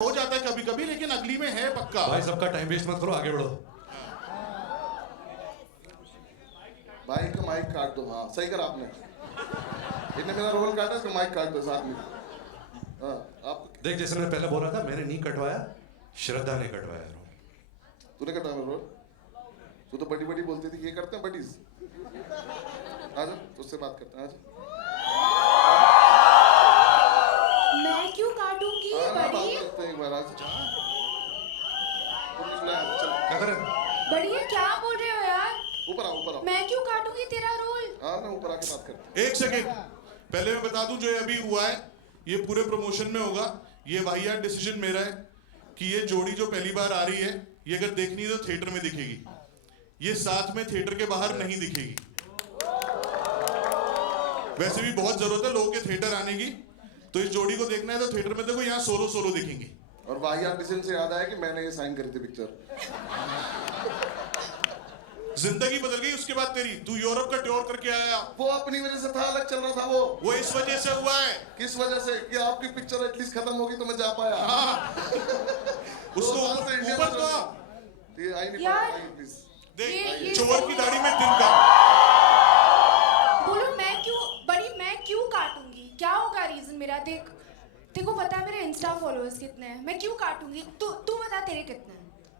हो जाता है कभी कभी, लेकिन अगली में है पक्का। भाई सबका टाइम वेस्ट मत करो, आगे बढ़ो। भाई का माइक काट दो। हाँ सही करा आपने, इन्हें मेरा रोल काटा, इसका माइक काट दो साथ में। हाँ आप देख, जैसे मैं पहले बोल रहा था, मैंने नहीं कटवाया, श्रद्धा ने कटवाया रोल। तूने कटा मेरा रोल। तू तो बड़ी बड़ी बोलती थी, ये करते हैं बडीज। आजा उससे बात करते हैं, आजा। मैं क्यों काटूंगी हाँ, बात बड़ी? करते हैं एक बार, आजा। चल क्या कर रहे? बड़ी ये क्या बोल रहे हो यार? ऊपर आओ, ऊपर आओ। मैं क्यों काटूंगी तेरा रोल? हाँ ना, ऊपर आके बात करते हैं। एक सेकेंड, पहले मैं बता दूं, जो ये अभी हुआ है ये पूरे प्रमोशन में होगा। ये वाहियात डिसीजन मेरा है कि ये जोड़ी जो पहली बार आ रही है, ये अगर देखनी है तो थिएटर में दिखेगी, ये साथ में थिएटर के बाहर नहीं दिखेगी। वैसे भी बहुत जरूरत है लोगों के थिएटर आने की, तो इस जोड़ी को देखना है तो थिएटर में देखो, यहाँ सोलो सोलो दिखेंगी। और वाहियात डिसीजन से याद आया कि मैंने ये साइन करी थी पिक्चर। जिंदगी बदल गई उसके बाद तेरी। तू यूरोप का टूर करके आया, वो अपनी वजह से था, अलग चल रहा था वो इस वजह से हुआ है। किस वजह से? कि आपकी पिक्चर एटलीस्ट खत्म होगी तो मैं जा पाया। हाँ। उसको 2 साल से इंडिया ऊपर में तो ये आई नहीं यार। पाई, प्लीज। देख, ये चोर की दाढ़ी में तिनका। बोलो मैं क्यों बड़ी, मैं क्यों काटूंगी? क्या होगा रीजन मेरा? देख तेको पता है मेरे इंस्टा फॉलोअर्स कितने हैं, मैं क्यों काटूंगी? तू बता तेरे कितने हैं?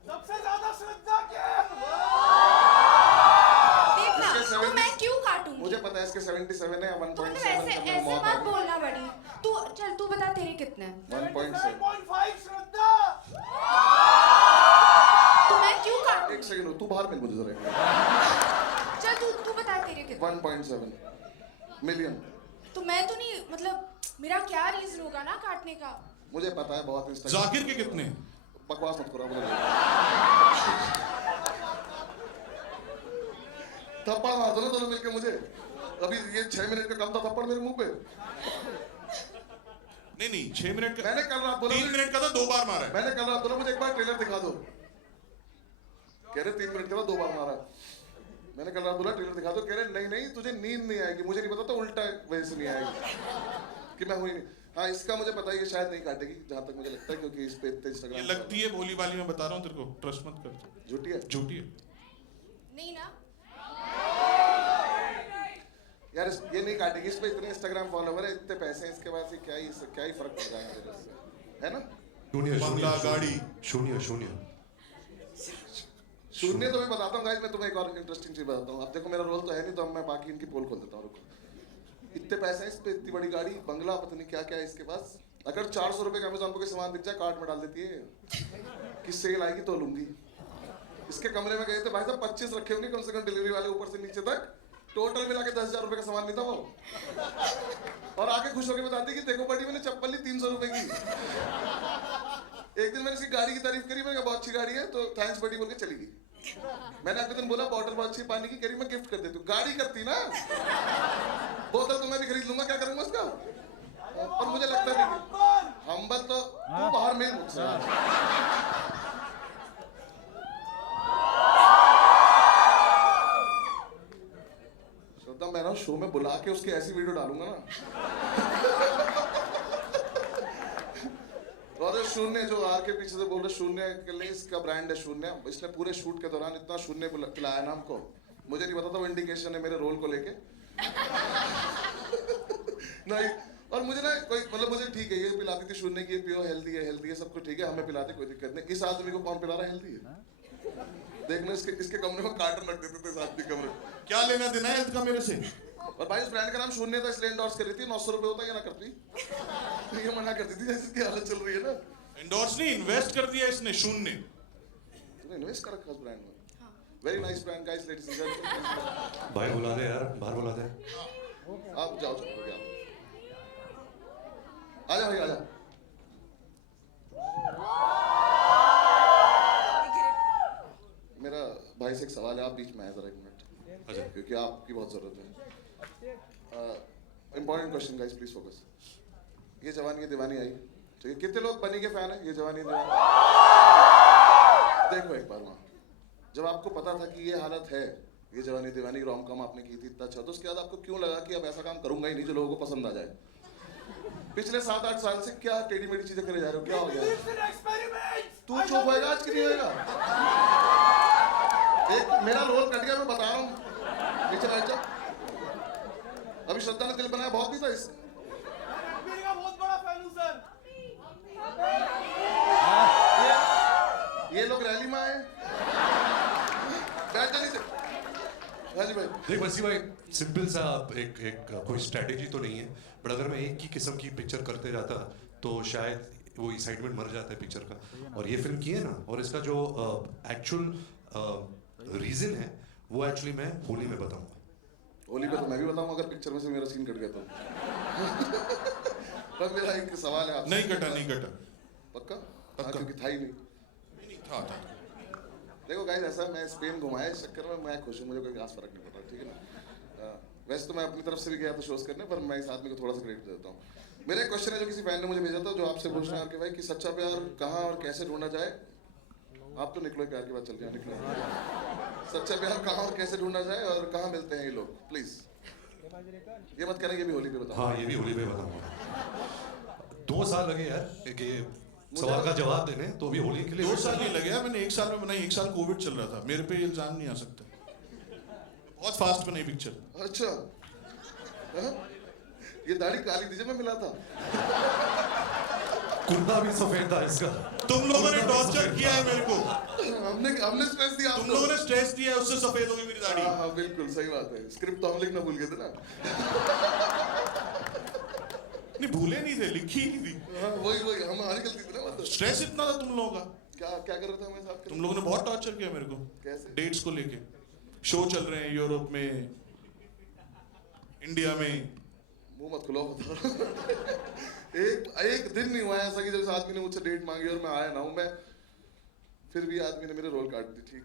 सबसे ज्यादा श्रद्धा के। देख ना, इसके तो 70 मैं क्यों काटूंगी? मुझे पता है इसके 77 है, तू मतलब 1.7 ऐसे का ऐसे मौत मत बोलना बड़ी। तू बता तेरे कितने हैं? 1.7। 7.5 श्रद्धा। तो मैं क्यों काटूं? एक सेकंड, तू बाहर मिल मुझे जरा। चल तू बता तेरे कितने? 1.7 मिलियन। तो मैं तो नहीं, मतलब मेरा क्या रीजन होगा ना काटने का? मुझे पता है बहुत इंस्टा। जाकिर के कितने? बकवास मत करो मुझे। थप्पड़ मार दो ना दोनों मिलके मुझे। अभी ये 6 मिनट का कम था, थप्पड़ मेरे मुंह पे। नहीं 6 मिनट का। मैंने कल रात बोला 3 मिनट का था, 2 बार मारा है। मैंने कल रात बोला मुझे एक बार ट्रेलर दिखा दो। कह रहे 3 मिनट का था, 2 बार मारा। मैंने कल रात बोला ट्रेलर दिखा दो, कह रहे नहीं तुझे नींद नहीं आएगी। मुझे नहीं पता था उल्टा वजह से नहीं आएगी कि मैं हुई नहीं। हाँ इसका मुझे पता है ये शायद नहीं काटेगी, जहां तक मुझे लगता है, क्योंकि इस पे इतने ये इंस्टाग्राम लगती है भोली वाली, मैं बता रहा हूँ तेरे को, ट्रस्ट मत कर। झूठी है। झूठी है। नहीं ना? यार ये नहीं काटेगी, इस पे इतने इंस्टाग्राम फॉलोवर है, इतने पैसे हैं इसके पास, क्या ही फर्क पड़ रहा है मुझे इससे, है ना? शून्य बंगला, गाड़ी। शून्य शून्य। शून्य तो मैं बताता हूँ गाइस, मैं तुम्हें एक और इंटरेस्टिंग चीज बताता हूँ। अब देखो मेरा रोल तो है नहीं, तो अब मैं बाकी इनकी पोल खोल देता हूँ, रुको। इतने पैसे हैं इस पे, इतनी बड़ी गाड़ी, बंगला, पता नहीं क्या क्या है इसके पास। अगर 400 रुपए का अमेज़न पे कोई सामान दिख जाए, कार्ट में डाल देती है कि सेल आएगी तो लूंगी। इसके कमरे में गए थे भाई साहब, 25 रखे होंगे कम से कम डिलीवरी वाले, ऊपर से नीचे तक। टोटल मिला के 10,000 रुपए का सामान नहीं था वो। और आके खुश होकर बताती कि देखो बड़ी, मैंने चप्पल ली 300 रुपए की। एक दिन मैंने इसकी गाड़ी की तारीफ करी, मैंने कहा बहुत अच्छी गाड़ी है, तो थैंक्स बड़ी बोल के चली गई। मैंने अगले दिन बोला बॉटल बहुत अच्छी पानी की, कह रही मैं गिफ्ट कर देती हूँ। गाड़ी करती ना, बोतल तो मैं भी खरीद लूंगा, क्या करूंगा उसका? पर मुझे लगता नहीं। हम्बल तो तू बाहर मिल मुझसे। श्रद्धा मैं ना शो में बुला के उसकी ऐसी वीडियो डालूंगा ना। और शून्य जो आर के पीछे से बोल रहे, शून्य के लिए इसका ब्रांड है शून्य। इसने पूरे शूट के दौरान इतना शून्य पिलाया ना हमको, मुझे नहीं पता था वो इंडिकेशन है मेरे रोल को लेके। नहीं, और मुझे ना कोई मतलब, मुझे ठीक है ये पिलाती थी शून्य की, पियो, हेल्दी है सब कुछ ठीक है, हमें पिलाते कोई दिक्कत नहीं। इस आदमी को कौन पिला रहा है हेल्दी है? देखना इसके कमरे में कार्टन रख देते थे, इस आदमी के कमरे। क्या लेना देना है हेल्थ का मेरे से? और भाई उस ब्रांड का नाम शून्य था, इसलिए एंडोर्स कर रही थी। 900 रुपए होता है या ना करती? ये मना करती थी, जैसे इसकी हालत चल रही है ना। एंडोर्स नहीं, इन्वेस्ट कर दिया इसने। शून्य तूने इन्वेस्ट कर रखा उस ब्रांड में। Very nice brand guys, ladies and gentleman. भाई बुला दे यार, बाहर बुला दे। आप जाओ, चलो हो गया। आजा भाई आजा। मेरा भाई से एक सवाल है, आप बीच में आए जरा एक मिनट, अच्छा। क्योंकि आपकी बहुत जरूरत है। Important question guys, please focus. ये जवानी है दीवानी आई, ठीक है? कितने लोग बनी के फैन है ये जवानी है दीवानी? देखो एक बार वहां, जब आपको पता था कि ये हालत है, ये जवानी दीवानी रोम कॉम आपने की थी, इतना अच्छा, तो उसके बाद आपको क्यों लगा कि अब ऐसा काम करूंगा ही नहीं जो लोगों को पसंद आ जाए? पिछले 7-8 साल से क्या टेढ़ी मेढ़ी चीजें करे जा रहे हो, क्या हो गया? It's an experiment. तू चुप होएगा आज कि नहीं होएगा? एक मेरा रोल कट गया, मैं बता रहा हूँ। नीचे बैठ जा। अभी श्रद्धा ने दिल बनाया बहुत नहीं था इस। रणबीर का बहुत बड़ा फैन हूँ सर। ये लोग रैली में आए। बैठ जा नीचे। हाँ जी भाई। देख वसी भाई, सिंपल सा एक कोई स्ट्रेटेजी तो नहीं है, बट अगर मैं एक ही किस्म की पिक्चर करते जाता तो शायद वो एक्साइटमेंट मर जाता है पिक्चर का। और ये फिल्म की है ना, और इसका जो एक्चुअल रीजन है वो एक्चुअली मैं होली में बताऊंगा। होली पे तो मैं भी बताऊंगा अगर पिक्चर में से मेरा सीन कट गया तो। पर मेरा एक सवाल है आपसे। नहीं कटा, नहीं कटा। पक्का? पक्का। हाँ, क्योंकि था ही नहीं। नहीं था। देखो गाइस, ऐसा मैं स्पेन घुमाया, इस चक्कर में मैं खुश हूँ, मुझे कोई खास फर्क नहीं पड़ रहा, ठीक है ना? वैसे तो मैं अपनी तरफ से भी गया था शोज करने, पर मैं इस आदमी को थोड़ा सा क्रेडिट देता हूँ। मेरा एक क्वेश्चन है जो किसी फैन ने मुझे भेजा था, जो आपसे पूछना है कि भाई कि सच्चा प्यार कहाँ और कैसे ढूंढा जाए। आप तो निकलो, प्यार की बात चल रही है, निकलो। सच्चा प्यार कहाँ और कैसे ढूंढा जाए और कहाँ मिलते हैं ये लोग, प्लीज। ये मत करें, ये भी होली पे बताओ। हाँ, ये भी होली पे बताऊंगा। 2 साल लगे यार कि सवाल का जवाब देने, तो अभी होली के लिए 2 साल नहीं लगे यार, मैंने 1 साल में बनाई। 1 साल कोविड चल रहा था, मेरे पे इल्जाम नहीं आ सकता। बहुत फास्ट बनाई पिक्चर। अच्छा, हाँ? ये दाढ़ी काली थी जब मैं मिला था। कुर्ता भी सफेद था इसका। तुम लोगों ने टॉर्चर किया है मेरे को। हमने स्ट्रेस दिया तुम आपको। लोगों ने स्ट्रेस दिया है, उससे सफेद हो गई मेरी दाढ़ी। हाँ हाँ बिल्कुल सही बात है। स्क्रिप्ट तो हम लिखना भूल गए थे ना। नहीं, भूले नहीं थे, लिखी ही थी। हाँ, वही हमारी गलती थी ना, मतलब। स्ट्रेस इतना था तुम लोगों का। क्या क्या कर रहे थे हमारे साथ? तुम लोगों ने बहुत टॉर्चर किया मेरे को। कैसे? डेट्स को लेके। शो चल रहे हैं यूरोप में, इंडिया में। मुंह मत खुलाओ, बता। एक दिन नहीं हुआ ऐसा कि जब इस आदमी ने मुझसे डेट मांगी और मैं आया ना हूं। मैं फिर भी आदमी ने मेरे रोल काट दी। ठीक,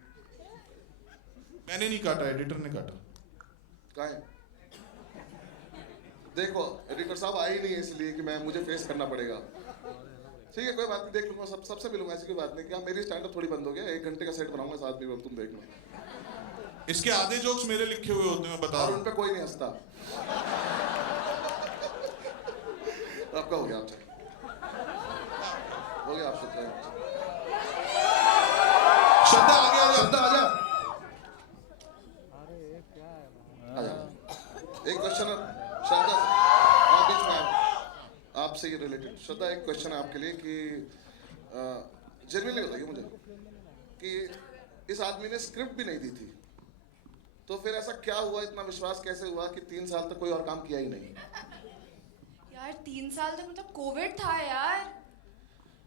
मैंने नहीं काटा, एडिटर ने काटा। कहाँ है? देखो एडिटर साहब आए ही नहीं है इसलिए कि मुझे फेस करना पड़ेगा। ठीक है, कोई बात नहीं, देख लूंगा, सबसे मिलूंगा, ऐसी कोई बात नहीं। क्या मेरी स्टैंड अप थोड़ी बंद हो गया? 1 घंटे का सेट बनाऊंगा इस आदमी को, तुम देखना। इसके आधे जोक्स मेरे लिखे हुए होते हैं, मैं बता और रहा उन हूं। पे कोई नहीं हंसता। आपका हो गया, आपसे हो गया, आपसे श्रद्धा आगे आ जा। श्रद्धा आजा, आजा। एक क्वेश्चन श्रद्धा, आप बीच में आए, आपसे ये रिलेटेड। श्रद्धा, एक क्वेश्चन है आपके लिए कि जेन्युइनली बताइए मुझे कि इस आदमी ने स्क्रिप्ट भी नहीं दी थी, तो फिर ऐसा क्या हुआ, इतना विश्वास कैसे हुआ कि 3 साल तक कोई और काम किया ही नहीं? यार 3 साल तक मतलब कोविड था यार,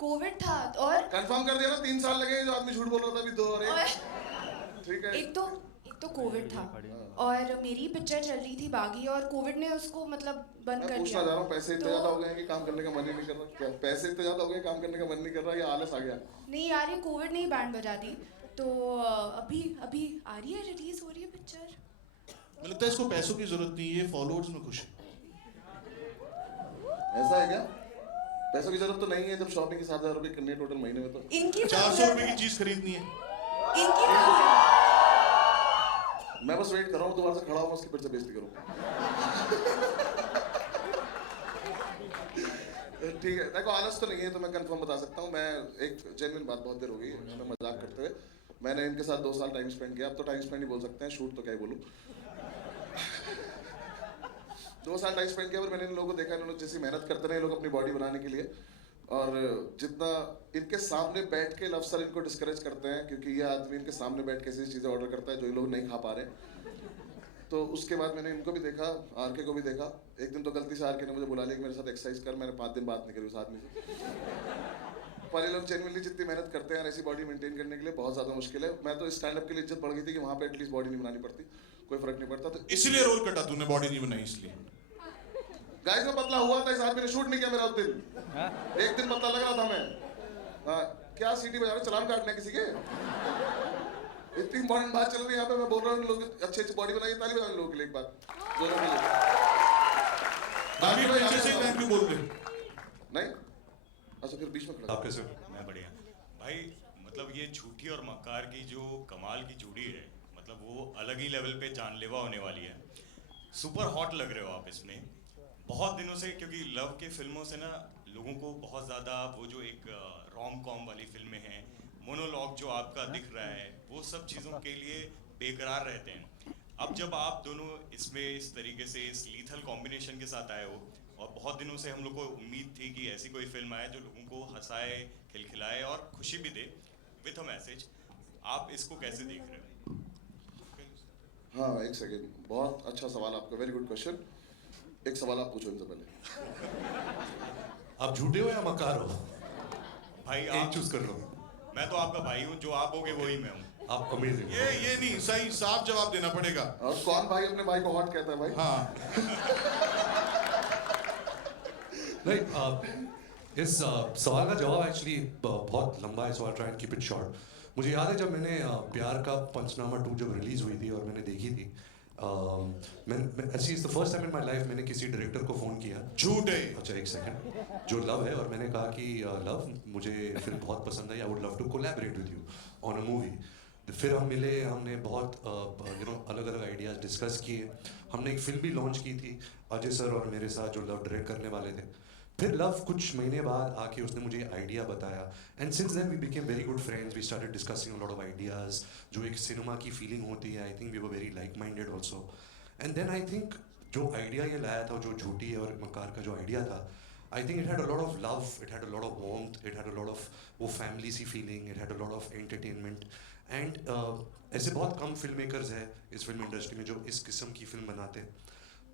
कोविड था। और कंफर्म कर दिया ना, 3 साल लगे। जो आदमी झूठ बोल रहा था अभी 2 और 1। ठीक है। एक तो कोविड था और मेरी पिक्चर चल रही थी बागी, और कोविड ने उसको मतलब बंद मैं कर पूछना दिया। जा रहा हूँ, पैसे इतने तो- ज्यादा हो गए हैं कि काम करने का मन ही नहीं कर रहा? क्या पैसे इतने ज्यादा हो गए, काम करने का मन नहीं कर रहा, या आलस आ गया? नहीं यार, ये कोविड ने ही बैंड बजा दी। तो अभी आ रही है, रिलीज हो रही है पिक्चर। मुझे लगता है इसको पैसों की जरूरत नहीं है, ये फॉलोअर्स में खुश है। ऐसा है क्या? पैसों की जरूरत तो नहीं है जब शॉपिंग के 7,000 रुपए करनी है टोटल महीने में। तो इनकी 400 रुपए की चीज खरीदनी है। इनकी जरूरत। मैं बस वेट कर रहा हूँ दोबारा से खड़ा हूँ, उसकी फिर से बेइज्जती करूँ। ठीक है, देखो आलस तो नहीं है, तो मैं कंफर्म बता सकता हूँ। मैं एक जेन्युइन बात, बहुत देर हो गई है इसमें मजाक करते हुए, मैंने इनके साथ 2 साल टाइम स्पेंड किया। अब तो टाइम स्पेंड ही बोल सकते हैं, शूट तो क्या ही बोलूँ। 2 साल टाइम स्पेंड किया, पर मैंने इन लोगों को देखा, इन्होंने जैसी मेहनत करते रहे लोग अपनी बॉडी बनाने के लिए, और जितना इनके सामने बैठ के अफसर इनको डिस्करेज करते हैं, क्योंकि ये आदमी इनके सामने बैठ के ऐसी चीज़ें ऑर्डर करता है जो ये लोग नहीं खा पा रहे। तो उसके बाद मैंने इनको भी देखा, आरके को भी देखा। एक दिन तो गलती से आरके ने मुझे बुला लिया कि मेरे साथ एक्सरसाइज कर। मैंने 5 दिन बात नहीं करी उस आदमी से। पर ये लोग जेन्युइनली जितनी मेहनत करते हैं ऐसी बॉडी मेंटेन करने के लिए, बहुत ज़्यादा मुश्किल है। मैं तो स्टैंड अप के लिए इज्जत बढ़ गई थी कि वहाँ पे एटलीस्ट बॉडी नहीं बनानी पड़ती, कोई फर्क नहीं पड़ता। तो इसलिए रोल कटा तूने, बॉडी नहीं बनाई इसलिए। गाइस में पतला हुआ था, इस आदमी ने शूट नहीं किया मेरा उस दिन। एक दिन पतला लग रहा था मैं। हाँ, क्या सीटी बजा रहे, चलान काटना है किसी के? इतनी इंपॉर्टेंट बात चल रही है यहाँ पे, मैं बोल रहा हूँ लोग अच्छी अच्छी बॉडी बनाइए, ताली बजाने लोगों के लिए एक बार, दोनों के लिए। बाकी भाई अच्छे से थैंक यू बोल दे। नहीं, अच्छा फिर बीच में खड़ा। आप कैसे? मैं बढ़िया भाई। मतलब ये झूठी और मक्कार की जो कमाल की जोड़ी है, मतलब वो अलग ही लेवल पे जानलेवा होने वाली है। सुपर हॉट लग रहे हो आप इसमें, बहुत दिनों से, क्योंकि लव के फिल्मों से ना लोगों को बहुत ज़्यादा वो जो एक रोम कॉम वाली फिल्में हैं, मोनोलॉग जो आपका दिख रहा है, वो सब चीज़ों के लिए बेकरार रहते हैं। अब जब आप दोनों इसमें इस तरीके से इस लीथल कॉम्बिनेशन के साथ आए हो, और बहुत दिनों से हम लोग को उम्मीद थी कि ऐसी कोई फिल्म आए जो लोगों को हंसाए, खिलखिलाए और खुशी भी दे विथ अ मैसेज, आप इसको कैसे देख रहे हो? हाँ एक सेकेंड, बहुत अच्छा सवाल आपका, वेरी गुड क्वेश्चन। एक सवाल आप पूछो इनसे पहले। आप झूठे हो या मकार हो? भाई एक आप, चूज कर लो। मैं तो आपका भाई हूँ, जो आप होगे वही मैं हूँ। आप अमेजिंग। ये नहीं, सही साफ जवाब देना पड़ेगा। और कौन भाई अपने भाई को हॉट कहता है भाई? हाँ, नहीं, इस सवाल का जवाब एक्चुअली बहुत लंबा है, so I try and keep it short. मुझे याद है जब मैंने प्यार का पंचनामा 2 जब रिलीज हुई थी और मैंने देखी थी, मैं ऐसी is the first time in my life मैंने किसी डायरेक्टर को फ़ोन किया। झूठ है। अच्छा एक सेकंड, जो लव है, और मैंने कहा कि लव मुझे फिल्म बहुत पसंद आई, I would love to collaborate with you on a movie. फिर हम मिले, हमने बहुत अलग अलग आइडियाज़ डिस्कस किए। हमने एक फिल्म भी लॉन्च की थी अजय सर और मेरे साथ, जो लव डायरेक्ट करने वाले थे। फिर लव कुछ महीने बाद आके उसने मुझे आइडिया बताया, and since then we became very good friends, we started discussing a lot of ideas, जो एक सिनेमा की फीलिंग होती है। I think we were very like minded also, and then I think जो आइडिया ये लाया था, जो झूठी और मकार का जो आइडिया था, I think it had a lot of love, it had a lot of warmth, it had a lot of वो फैमिली सी feeling, it had a lot of entertainment. And ऐसे बहुत कम फिल्म मेकर्स हैं इस film industry में जो इस किस्म की फिल्म बनाते हैं।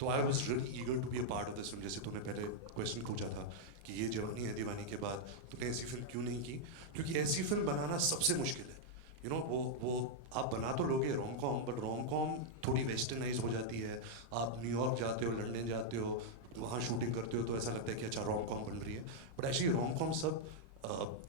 तो I was really eager to be a part of this film. जैसे तूने पहले क्वेश्चन पूछा था कि ये जवानी है दीवानी के बाद तूने ऐसी फिल्म क्यों नहीं की, क्योंकि ऐसी फिल्म बनाना सबसे मुश्किल है। यू नो, वो आप बना तो लोगे rom com, but rom com थोड़ी वेस्टर्नाइज हो जाती है। आप न्यूयॉर्क जाते हो, लंदन जाते हो, वहाँ शूटिंग करते हो, तो ऐसा लगता है कि अच्छा रोम कॉम बन रही है, बट एक्चुअली रोम कॉम सब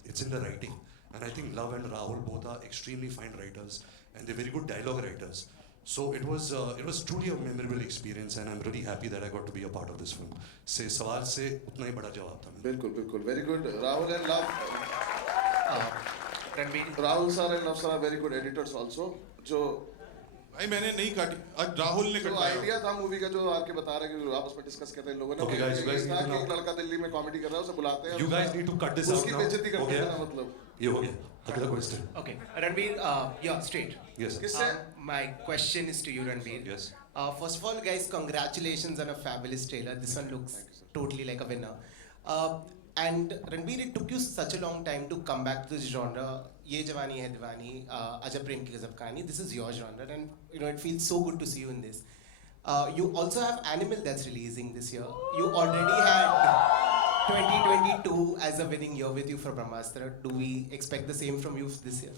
it's in the writing. And I think Luv and Rahul both are extremely fine writers and they very good dialogue writers. So it was truly a memorable experience, and I'm really happy that I got to be a part of this film. से सवाल से उतना ही बड़ा जवाब था मेरा. बिल्कुल बिल्कुल, very good. Rahul and Luv, Ranbir, Rahul sir and Luv sir are very good editors also. जो भाई मैंने नहीं काटी, आज राहुल ने जो कटवाया। आइडिया था मूवी का, जो आके बता रहे कि आपस में डिस्कस करते हैं लोगों ने, Okay, guys, you guys था need to कि एक know- लड़का दिल्ली में कॉमेडी कर रहा है, उसे बुलाते हैं, You guys need to cut this out उसकी now. बेइज्जती हो करते गया? हैं ना, मतलब ये हो गया. अगला question. okay, Ranbir, yeah, straight. Yes. Sir. किससे? My question is to you, Ranbir. Yes. First of all, guys, congratulations on a fabulous trailer. This one looks Thank you, sir. totally like a winner. And Ranbir, it took you such a long time to come back to this genre. Ye Jawani Hai Diwani, Ajab Prem Ki Gazab Kahani. This is your genre, and it feels so good to see you in this. You also have Animal that's releasing this year. You already had 2022 as a winning year with you for Brahmastra. Do we expect the same from you this year?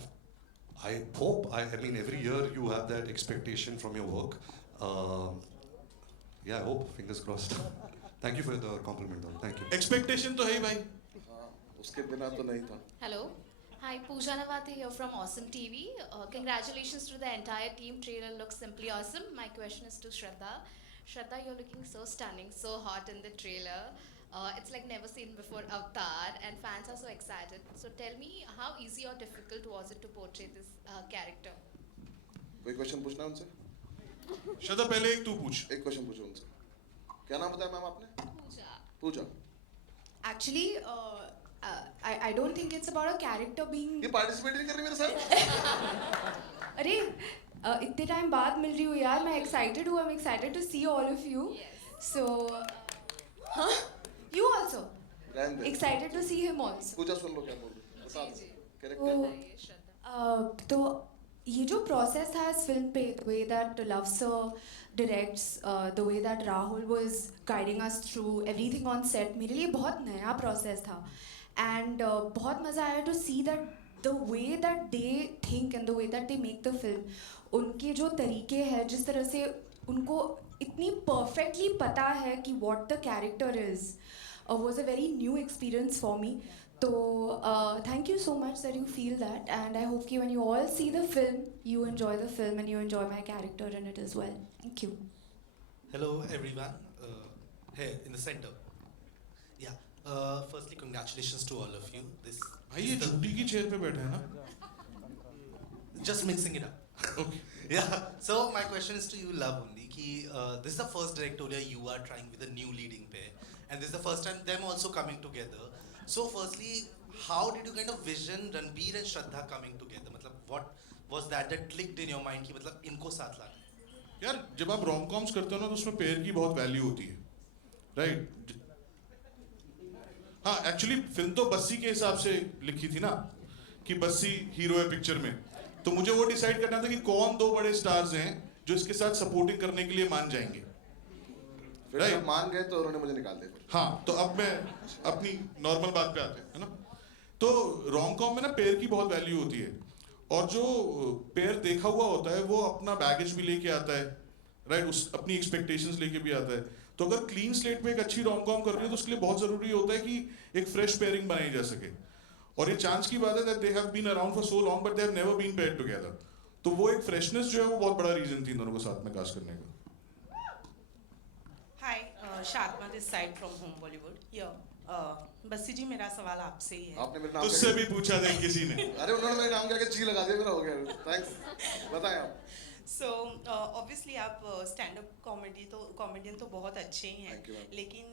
I hope. I mean, every year you have that expectation from your work. Yeah, I hope. Fingers crossed. Thank you for the compliment, though. Thank you. Expectation तो है ही भाई। हाँ, उसके बिना तो नहीं था। Hello. Hi, Pooja Navate here from Awesome TV. Congratulations to the entire team. Trailer looks simply awesome. My question is to Shraddha. Shraddha, you're looking so stunning, so hot in the trailer. It's like never seen before Avatar, and fans are so excited. So tell me, how easy or difficult was it to portray this character? कोई question पूछना है उनसे? श्रद्धा पहले एक तू पूछ। एक question पूछो उनसे। क्या नाम बताया मैम आपने? Pooja. Pooja. Actually, I don't think it's about a character being. ये पार्टिसिपेट नहीं कर रही मेरे साथ? अरे इतने टाइम बाद मिल रही हूँ यार, मैं एक्साइटेड हूँ। I'm excited to see all of you. Yes. So, huh? You also रहने दे। excited to see him also. पूजा सुन लो क्या बोल रही है। बता जी, दो। कैरेक्टर। बताइए, श्रद्धा. तो ये जो प्रोसेस था इस फिल्म पे, the way that Love Sir directs, the way that Rahul was guiding us through everything on set, मेरे लिए बहुत नया प्रोसेस था, and बहुत मज़ा आया to see that the way that they think and the way that they make the film, उनके जो तरीके हैं, जिस तरह से उनको इतनी perfectly पता है कि what the character is, was a very new experience for me. So thank you so much that you feel that, and I hope that when you all see the film, you enjoy the film and you enjoy my character in it as well. Thank you. Hello everyone, here in the center. Yeah, firstly congratulations to all of you. This भाई ये is the- झूठी की chair पे बैठे हैं ना? just mixing it up. Okay. Yeah, so my question is to you, Love, only कि this is the first directorial you are trying with a new leading pair, and this is the first time them also coming together. So firstly, how did you kind of vision Ranbir and Shraddha coming together? मतलब what was that clicked in your mind कि मतलब इनको साथ लाना? यार जब आप rom coms करते हो ना तो उसमें पेयर की बहुत वैल्यू होती है, राइट? हाँ, एक्चुअली फिल्म तो बस्सी के हिसाब से लिखी थी ना कि बस्सी हीरो है पिक्चर में, तो मुझे वो डिसाइड करना था कि कौन दो बड़े स्टार्स हैं जो इसके साथ सपोर्टिंग करने के लिए मान जाएंगे। फिर Right. जब मान गए तो उन्होंने मुझे निकाल दिया। हाँ, तो अब मैं अपनी नॉर्मल बात पे आते हैं, है ना? तो रोम कॉम में ना पेयर की बहुत वैल्यू होती है, और जो पेयर देखा हुआ होता है वो अपना बैगेज भी लेके आता है, राइट? उस अपनी एक्सपेक्टेशंस लेके भी आता है। तो अगर क्लीन स्लेट में एक अच्छी रोम कॉम कर रही है तो उसके लिए बहुत जरूरी होता है कि एक फ्रेश पेयरिंग बनाई जा सके, और ये चांस की बात है that they have been around for so long but they have never been paired together. तो वो एक फ्रेशनेस जो है वो बहुत बड़ा रीजन थी इन दोनों को साथ में कास्ट करने का। Hi, Shatma this side from home Bollywood. Bassi ji, मेरा सवाल आपसे ही है। आपने मेरा नाम तुझसे भी पूछा था किसी ने। अरे उन्होंने मेरे नाम करके जी लगा दिया, मेरा हो गया। थैंक्स, बताएं आप। सो ऑब्वियसली आप स्टैंड अप कॉमेडियन तो बहुत अच्छे ही Thank you, हैं, ma'am. लेकिन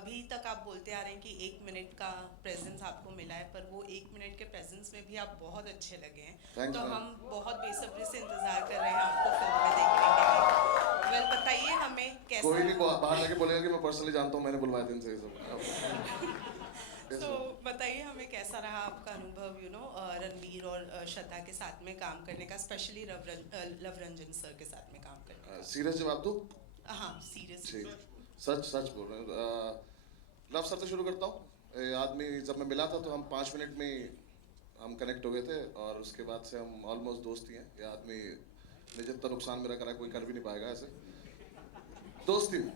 अभी तक आप बोलते आ रहे हैं कि 1 मिनट का प्रेजेंस आपको मिला है, पर वो 1 मिनट के प्रेजेंस में भी आप बहुत अच्छे लगे हैं। Thanks, तो ma'am. हम बहुत बेसब्री से इंतजार कर रहे हैं आपको फिल्म में देखने के लिए। वेल, बताइए हमें कैसा। कोई नहीं बाहर जाके बोलेगा कि मैं पर्सनली जानता हूँ, मैंने बुलवाया था इनसे ये सब। तो बताइए हमें कैसा रहा आपका अनुभव, रणबीर और श्रद्धा के साथ में काम करने का, स्पेशली लव रंजन सर के साथ में काम करने का। सीरियस जवाब दूँ? हाँ, सीरियस। ठीक, सच बोल रहे हैं। लव सर से शुरू करता हूँ। ये आदमी जब मैं मिला था तो हम 5 मिनट में हम कनेक्ट हो गए थे, और उसके बाद से हम ऑलमोस्ट दोस्त ही हैं। ये आदमी ने जितना नुकसान मेरा करा कोई कर भी नहीं पाएगा ऐसे। दोस्ती में,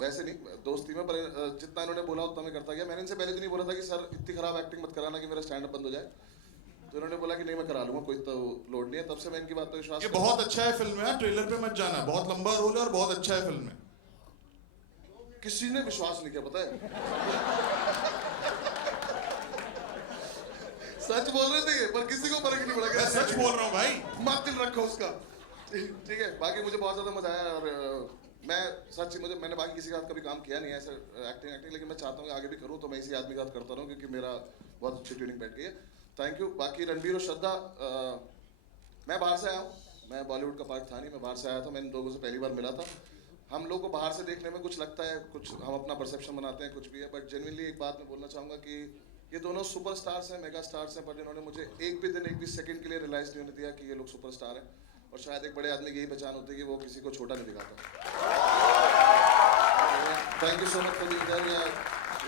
वैसे नहीं, दोस्ती में, पर जितना इन्होंने बोला उतना मैं करता गया। मैंने इनसे पहले दिन ही बोला था कि सर इतनी खराब एक्टिंग मत कराना कि मेरा स्टैंड अप बंद हो जाए, तो इन्होंने बोला कि नहीं मैं करा लूँगा, कोई तो लोड नहीं है। तब से मैं इनकी बात पर विश्वास। ये बहुत अच्छा है फिल्म में, ट्रेलर पे मत जाना, बहुत लंबा रोल है और बहुत अच्छा है फिल्म में। किसी ने विश्वास नहीं किया, पता है? सच बोल रहे थे ये, पर किसी को फर्क नहीं पड़ा। मैं सच बोल रहा हूँ भाई, मत दिल रखो उसका। ठीक है, बाकी मुझे बहुत ज्यादा मजा आया, और मैं सच मैंने बाकी किसी के साथ कभी काम किया नहीं है ऐसा एक्टिंग, लेकिन मैं चाहता हूँ कि आगे भी करूँ, तो मैं इसी आदमी के साथ करता रहूँ क्योंकि मेरा बहुत अच्छी ट्यूनिंग बैठ गई है। Thank you. बाकी रणबीर और श्रद्धा, मैं बाहर से आया हूँ, मैं बॉलीवुड का पार्ट था नहीं, मैं बाहर से आया था। मैं इन लोगों से पहली बार मिला था। हम लोग को बाहर से देखने में कुछ लगता है, कुछ हम अपना परसेप्शन बनाते हैं, कुछ भी है, बट जेन्युइनली एक बात मैं बोलना चाहूँगा कि ये दोनों सुपर स्टार्स हैं, मेगा स्टार्स हैं, पर इन्होंने मुझे एक भी सेकंड के लिए रियलाइज नहीं होने दिया कि ये लोग सुपर स्टार हैं। और शायद एक बड़े आदमी की यही पहचान होती है कि वो किसी को छोटा नहीं दिखाता। Thank you so much for being there.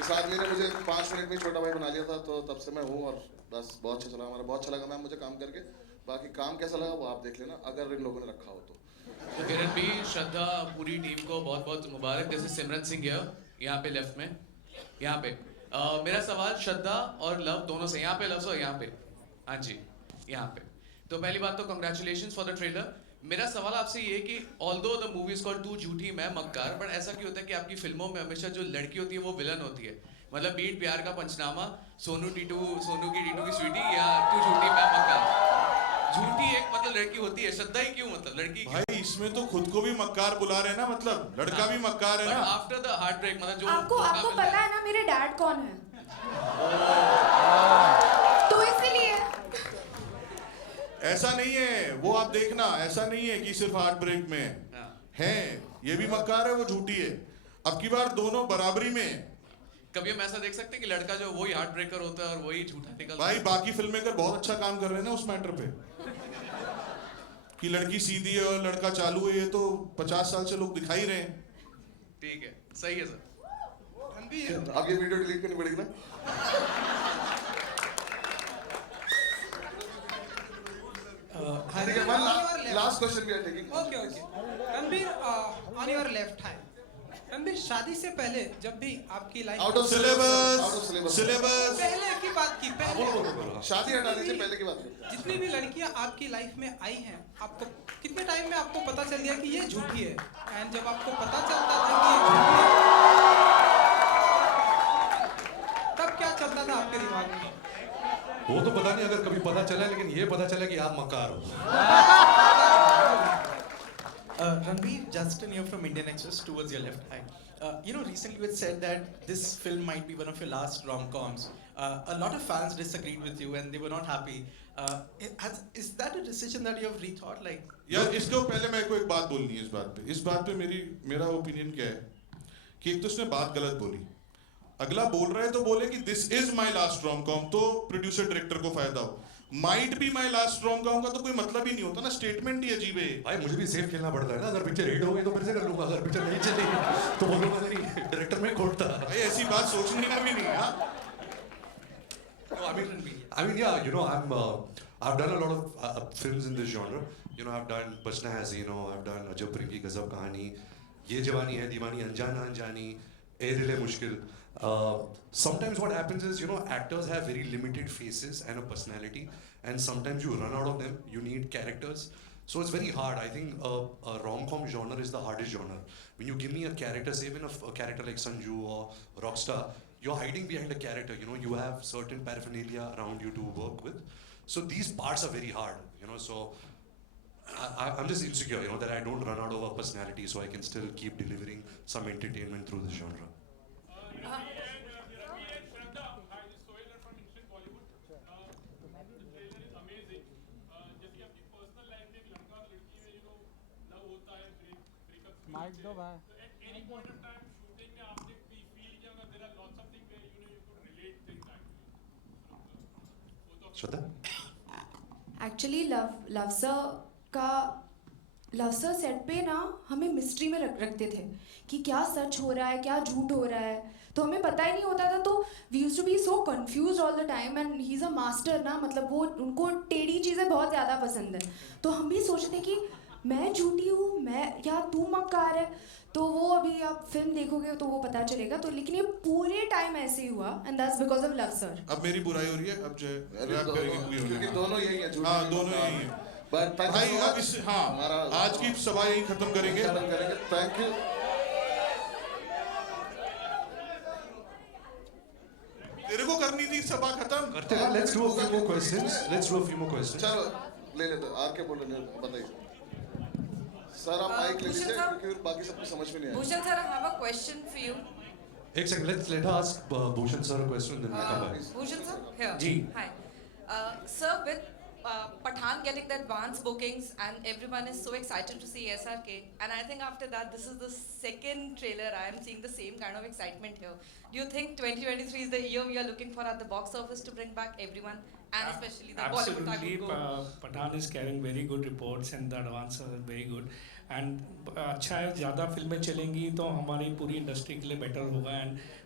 इस आदमी ने मुझे 5 मिनट में छोटा भाई बना लिया था, तो तब से मैं हूँ, और बस बहुत अच्छा चला, हमारा बहुत अच्छा लगा मैम मुझे काम करके। बाकी काम कैसा लगा वो आप देख लेना, अगर इन लोगों ने रखा हो तो। रणबीर, श्रद्धा, पूरी टीम को बहुत बहुत मुबारक। जैसे सिमरन सिंह यहाँ पे लेफ्ट में, यहाँ पे मेरा सवाल श्रद्धा और लव दोनों से, यहाँ पे लव और यहाँ पे, हाँ जी यहाँ पे। तो पहली बात तो कंग्रेचुलेशंस फॉर द ट्रेलर। मेरा सवाल आपसे ये है कि although the movie is called तू झूठी मैं मक्कार, बट ऐसा क्यों होता है कि आपकी फिल्मों में हमेशा जो लड़की होती है वो विलन होती है? मतलब बीट प्यार का पंचनामा, सोनू की टीटू की स्वीटी, या तू झूठी मैं मक्कार। झूठी एक मतलब लड़की होती है, श्रद्धा ही क्यों मतलब लड़की क्यों? भाई इसमें तो खुद को भी मक्कार बुला रहे हैं ना, मतलब लड़का भी मक्कार है ना। आफ्टर द हार्ट ब्रेक मतलब जो आपको पता है ना मेरे डैड कौन है? तो इसीलिए ऐसा नहीं है, वो आप देखना, ऐसा नहीं है कि सिर्फ हार्ट ब्रेक में है, ये भी मक्कार है, वो झूठी है। अब की बार दोनों बराबरी में। कभी हम ऐसा देख सकते हैं कि लड़का जो वही हार्ट ब्रेकर होता है और वही झूठा निकलता है? भाई बाकी फिल्म मेकर बहुत अच्छा काम कर रहे हैं ना उस मैटर पे, कि लड़की सीधी है और लड़का चालू है, ये तो 50 साल से लोग दिखाई रहे हैं। ठीक है, सही है सर। अब ये वीडियो डिलीट करनी पड़ेगी ना। ठीक है, one last question we are taking. Okay. Ranbir, on your left hand. Ranbir, शादी से पहले जब भी आपकी लाइफ Out of syllabus. पहले की बात की, पहले शादी हटा दीजिए, पहले की बात करते हैं। जितनी भी लड़कियां आपकी लाइफ में आई हैं, आपको कितने टाइम में आपको पता चल गया कि ये झूठी है? एंड जब आपको पता चलता था कि ये झूठी है, तब क्या चलता था आपके दिमाग में? वो तो पता नहीं अगर कभी पता चला, लेकिन ये पता चला कि आप मक्कार हो। Ranveer, Justin here from Indian Express, towards your left. Hi. Recently you had said that this film might be one of your last rom-coms. A lot of fans disagreed with you and they were not happy. Is that a decision that you have rethought? Like, यार इसको पहले मेरे को एक बात बोलनी है इस बात पे मेरा ओपिनियन क्या है कि एक तो उसने बात गलत बोली, अगला बोल रहा है तो बोले कि this is my last ROM com, तो प्रोड्यूसर डायरेक्टर को फायदा हो। माइट भी माय लास्ट रॉम कॉम का तो कोई मतलब ही नहीं होता ना, स्टेटमेंट ही अजीब है। भाई मुझे भी सेफ खेलना पड़ता है ना, अगर पिक्चर हिट हो गई तो फिर से कर लूंगा, अगर पिक्चर नहीं चलेगी तो बोलूंगा नहीं, डायरेक्टर में खोलता। भाई ऐसी बात सोचने का भी नहीं है। I mean, yeah, I've done a lot of films in this genre. I've done Bachna Hai Zino, I've done Ajab Prem Ki Gazab Kahani, Ye Jawani Hai Diwani, Anjana Anjani, Ae Dil Hai Mushkil. Sometimes what happens is, actors have very limited faces and a personality, and sometimes you run out of them. You need characters. So it's very hard. I think a rom-com genre is the hardest genre. When you give me a character, say even a character like Sanju or Rockstar, you're hiding behind a character. You have certain paraphernalia around you to work with. So these parts are very hard. So I'm just insecure, that I don't run out of a personality, so I can still keep delivering some entertainment through the genre. Shraddha? Actually love sir set पे ना हमें mystery में रखते थे कि क्या सच हो रहा है, क्या झूठ हो रहा है, तो हमें पता ही नहीं होता था। तो we used to be so confused all the time, and he is a master ना, मतलब वो उनको टेढ़ी चीज़ें बहुत ज़्यादा पसंद है। तो हम भी सोचते थे कि मैं झूठी हूँ, मैं या तू मक्कार है। तो वो अभी आप फिल्म देखोगे तो वो पता चलेगा। तो लेकिन ये पूरे टाइम ऐसे ही हुआ, and that's because of love sir. अब मेरी बुराई हो रही है, अब जो रैप करेंगे क्योंकि दोनों यही है, हाँ दोनों यही है। भाई अब इस आज की सभा यही खत्म करेंगे। Thank you. तेरे को करनी थी सभा खत्म करते हैं। Let's do a few more questions. चलो ले लेते, आर के बोल रहे बताइए सर। आप माइक ले लीजिए क्योंकि बाकी सबको समझ में नहीं आया। Bhushan sir, I have a question for you. एक second, let her ask Bhushan sir a question, then we'll come back. Bhushan sir, here. जी. Hi. Sir, with Pathaan getting the advance bookings and everyone is so excited to see SRK, and I think after that this is the second trailer I am seeing the same kind of excitement here. Do you think 2023 is the year we are looking for at the box office to bring back everyone, and especially the Bollywood type of go? Pathaan is carrying very good reports and the advances are very good. And अच्छा है, ज़्यादा फिल्में चलेंगी तो हमारी पूरी industry के लिए बेटर होगा।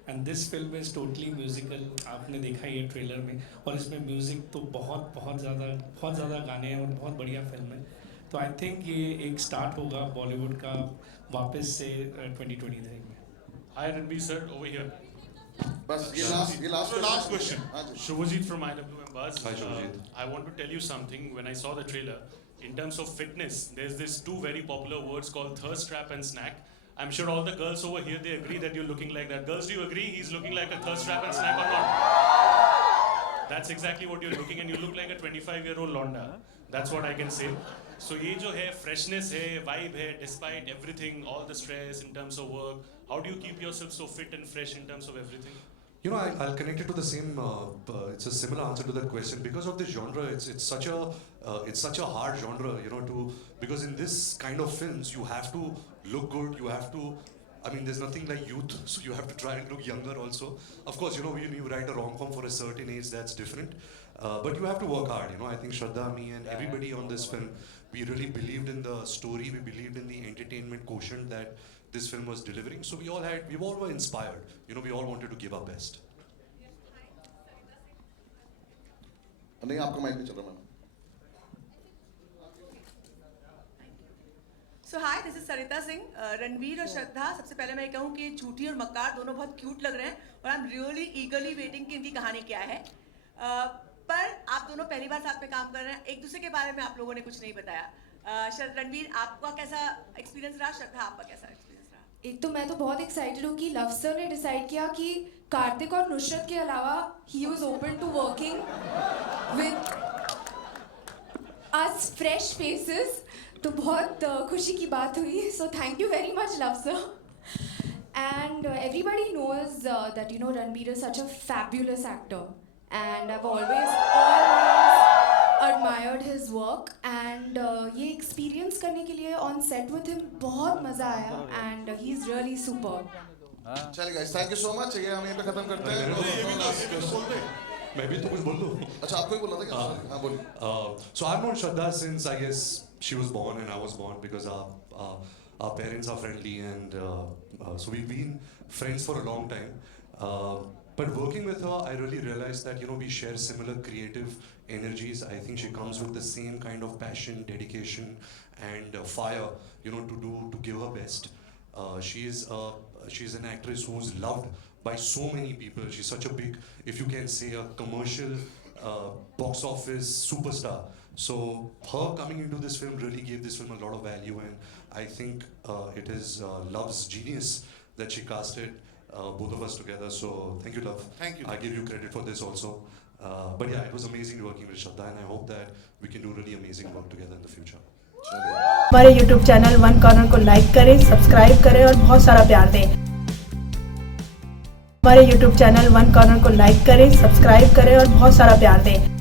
And this film is totally musical, आपने देखा ये ट्रेलर में, और इसमें म्यूज़िक तो बहुत ज़्यादा गाने हैं और बहुत बढ़िया फिल्म है। तो आई थिंक ये एक स्टार्ट होगा बॉलीवुड का वापस से 2023 में। Hi Ranveer sir, over here. बस ये last question. Shubhajit from IWM Buzz. Hi Shubhajit. I want to tell you something. When I saw the trailer, in terms of fitness, there's this two very popular words called thirst trap and snack. I'm sure all the girls over here, they agree that you're looking like that. Girls, do you agree he's looking like a thirst trap and snack or not? That's exactly what you're looking, and you look like a 25-year-old Londa. That's what I can say. So ये जो है freshness है, vibe है, despite everything, all the stress in terms of work, how do you keep yourself so fit and fresh in terms of everything? I'll connect it to the same. It's a similar answer to that question. Because of this genre, it's such a hard genre, because in this kind of films you have to look good. You have to. I mean, there's nothing like youth, so you have to try and look younger also. Of course, when you write a rom-com for a certain age, that's different. But you have to work hard. I think Shraddha, me, and everybody on this film, we really believed in the story. We believed in the entertainment quotient that this film was delivering. So we all were inspired. We all wanted to give our best. नहीं आपका mic नहीं चल रहा ma'am. So hi, this is Sarita Singh. Ranveer और श्रद्धा, सबसे पहले मैं कहूँ कि झूठी और मक्कार दोनों बहुत क्यूट लग रहे हैं, और आई एम रियली ईगरली वेटिंग कि इनकी कहानी क्या है। पर आप दोनों पहली बार साथ में काम कर रहे हैं, एक दूसरे के बारे में आप लोगों ने कुछ नहीं बताया। रणवीर, आपका कैसा एक्सपीरियंस रहा? श्रद्धा, आपका कैसा एक्सपीरियंस रहा? एक तो मैं तो बहुत एक्साइटेड हूँ कि लव सर ने डिसाइड किया कि कार्तिक और नुसरत के अलावा he was open to working with us fresh faces. तो बहुत खुशी की बात हुई. So thank you very much, love sir. And everybody knows that Ranbir is such a fabulous actor, and I've always admired his work. And ये experience करने के लिए on set with him बहुत मजा आया, and he's really superb. चलिए guys, thank you so much. ये हम यहीं पे खत्म करते हैं. मैं भी तो कुछ बोल दूं. अच्छा आपको ही बोलना था क्या? हाँ बोलिए. So I've known Shraddha since I guess she was born and I was born, because our parents are friendly, and so we've been friends for a long time. But working with her, I really realized that we share similar creative energies. I think she comes with the same kind of passion, dedication, and fire, to give her best. She's an actress who's loved by so many people. She's such a big, if you can say, a commercial box office superstar. So her coming into this film really gave this film a lot of value, and I think it is Love's genius that she casted both of us together. So thank you, Love. Thank you. I give you credit for this also. But yeah, it was amazing working with Shraddha, and I hope that we can do really amazing work together in the future. हमारे YouTube channel one corner को like करें, subscribe करें और बहुत सारा प्यार दें. हमारे YouTube चैनल वन कॉर्नर को लाइक करें, सब्सक्राइब करें और बहुत सारा प्यार दें.